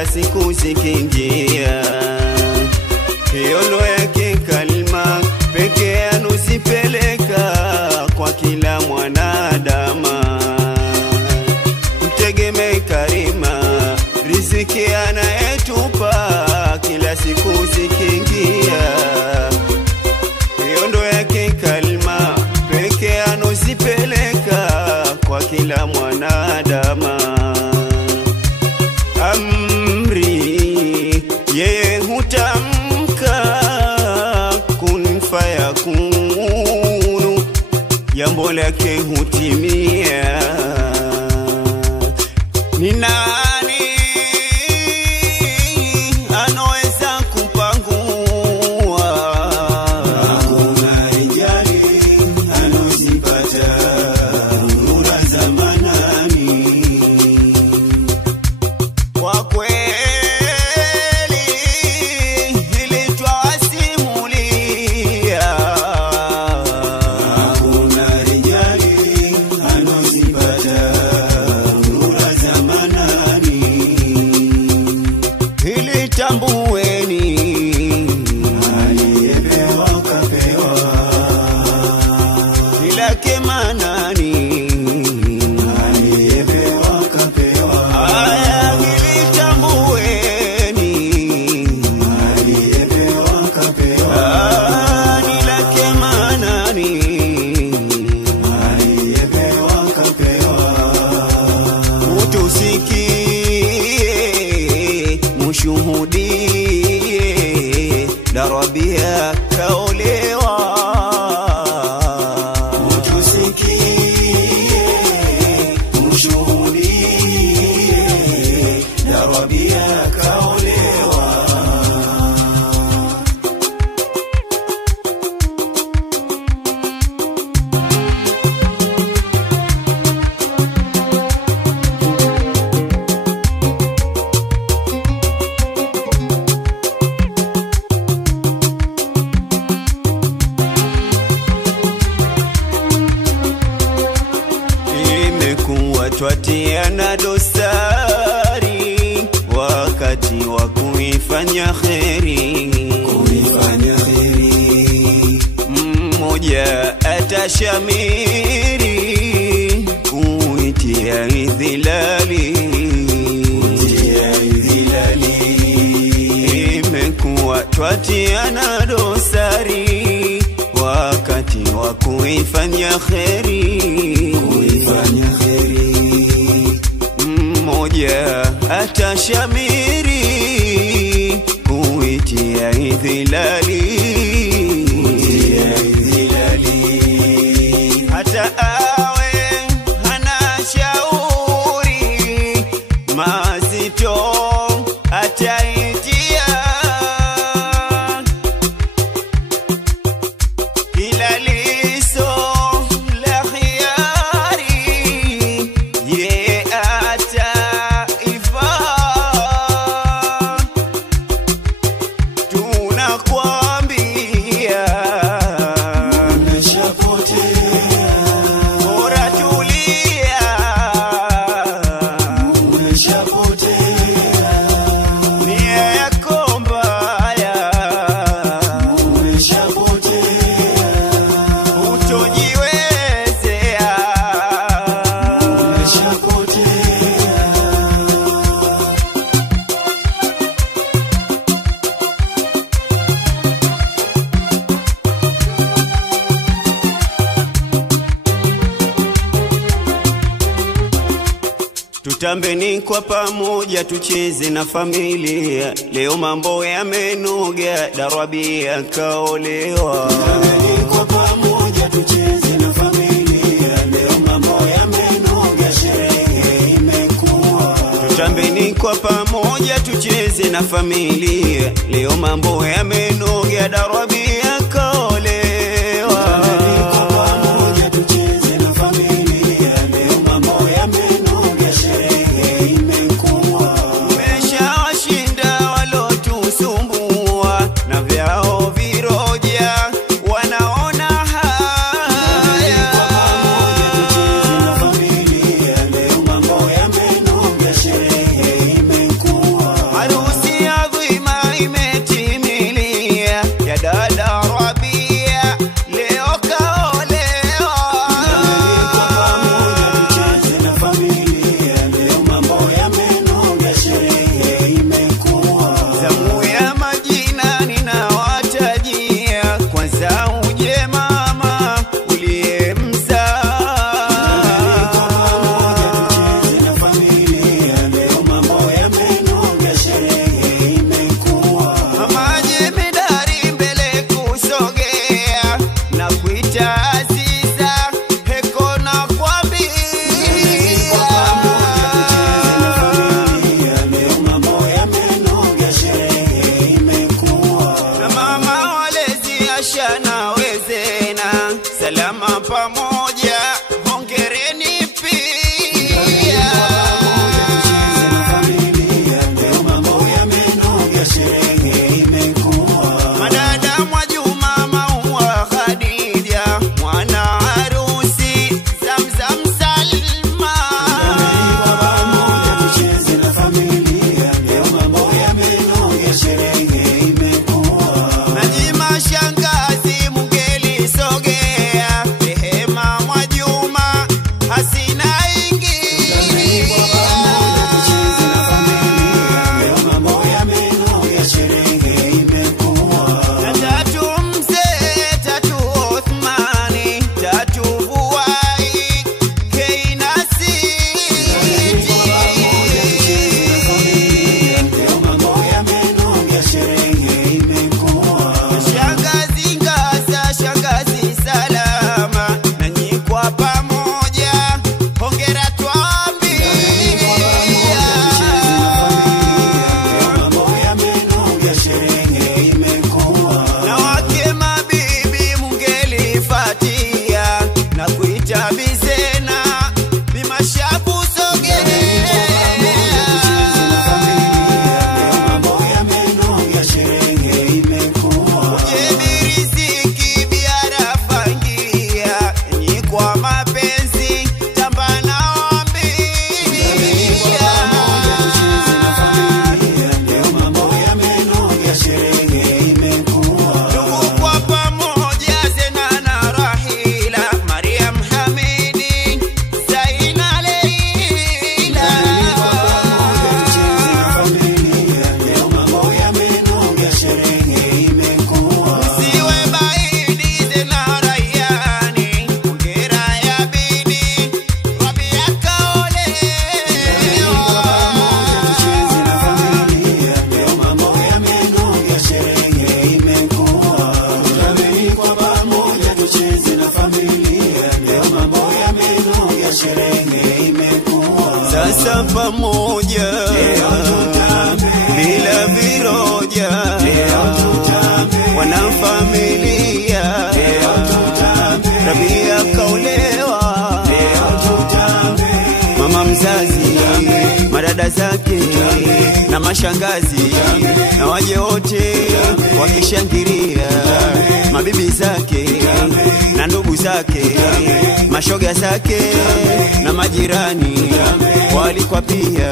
kila siku zikiingia. Yondo yake kalima peke anusipeleka kwa kila mwanadama. Mtegeme karima riziki anayetupa kila siku zikiingia. Yondo yake kalima peke anusipeleka kwa kila mwanadama. Amri yeye hutamka kun fayakunu, jambo lake hutimia. Ni nani anaweza kupangua? Hakuna rijali anozipata nura za manani. Kwa kweli hili twasimulia, hakuna rijali anozipata nura za manani. Hili tambueni, aliyepewa kapewa, ila kemanani, aliyepewa kapewa. Aya hili tambueni, aliyepewa kapewa, ila kemanani, aliyepewa kapewa. Utusikie mushuhudie darabia kaolewa. Utusikie mushuhudie darabia kaolewa. Imekuwa twatiana dosari wakati wa kuifanya kheri. Mmoja atashamiri kuitia idhilali. Imekuwa twatiana dosari wakati wa kuifanya kheri. Mmoja atashamiri kuitia idhilali. Hata awe hana shauri mazito ataitia. Ila liso la khiyari ye ataifa. Tunakwambia umeshapotea, bora tulia. Umeshapotea, nia yako mbaya. Umeshapotea, utojiwezea. Umeshapotea. Tutambeni kwa pamoja, tucheze na familia. Leo mambo yamenoga, darabia kaolewa. Tutambeni kwa pamoja, tucheze na familia. Leo mambo yamenoga, sherehe imekuwa. Tutambeni kwa pamoja, tucheze na familia. Leo mambo yamenoga, darabia kaolewa. Tutambeni kwa pamoja, tucheze na familia. Leo mambo yamenoga, sherehe imekuwa. Umeshawashinda walotusumbua na vyao viroja, wanaona haya. Kwa pamoja tucheze na familia. Leo mambo yamenoga, sherehe imekuwa. pamoja bila viroja, wanafamilia Rabia kaolewa, mama mzazi, madada zake na mashangazi na waje wote wakishangilia, mabibi zake na ndugu zake, mashoga zake na majirani walikuwa pia.